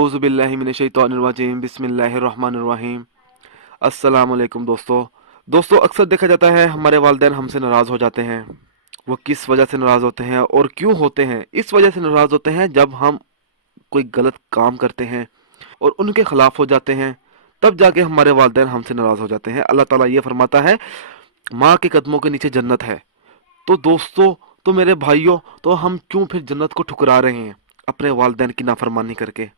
अऊज़ु बिल्लाहि मिनश्शैतानिर्रजीम बिस्मिल्लाहिर्रहमानिर्रहीम। अस्सलाम वालेकुम दोस्तों अक्सर देखा जाता है हमारे वालिदैन हमसे नाराज़ हो जाते हैं। वो किस वजह से नाराज़ होते हैं और क्यों होते हैं? इस वजह से नाराज़ होते हैं जब हम कोई गलत काम करते हैं और उनके खिलाफ हो जाते हैं, तब जाके हमारे वालिदैन हमसे नाराज़ हो जाते हैं। अल्लाह ताला ये फरमाता है, माँ के कदमों के नीचे जन्नत है। तो दोस्तों, तो मेरे भाइयों, तो हम क्यों फिर जन्नत को ठुकरा रहे हैं अपने वालिदैन की नाफरमानी करके?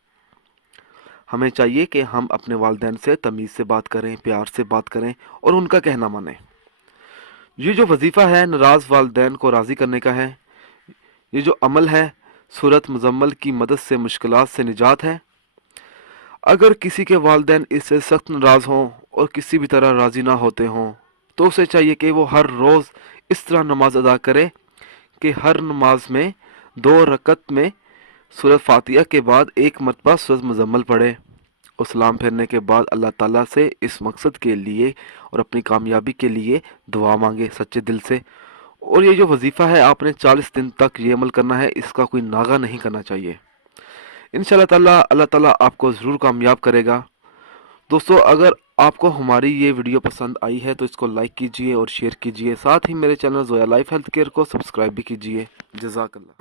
हमें चाहिए कि हम अपने वालिदैन से तमीज़ से बात करें, प्यार से बात करें और उनका कहना मानें। ये जो वजीफ़ा है नाराज़ वालिदैन को राज़ी करने का है, ये जो अमल है सूरत मुज़म्मल की मदद से मुश्किलात से निजात है। अगर किसी के वालिदैन इससे सख्त नाराज़ हों और किसी भी तरह राज़ी ना होते हों, तो उसे चाहिए कि वो हर रोज़ इस तरह नमाज अदा करे कि हर नमाज में 2 रकत में सूरत फातिहा के बाद एक मरतबा सूरत मुज़म्मल पढ़े और सलाम फेरने के बाद अल्लाह ताला से इस मकसद के लिए और अपनी कामयाबी के लिए दुआ मांगे सच्चे दिल से। और ये जो वजीफ़ा है आपने 40 दिन तक ये अमल करना है, इसका कोई नागा नहीं करना चाहिए। इंशाअल्लाह ताला अल्लाह ताला आपको ज़रूर कामयाब करेगा। दोस्तों, अगर आपको हमारी ये वीडियो पसंद आई है तो इसको लाइक कीजिए और शेयर कीजिए। साथ ही मेरे channel Zoya life health care को सब्सक्राइब भी कीजिए। जज़ाकल्लाह।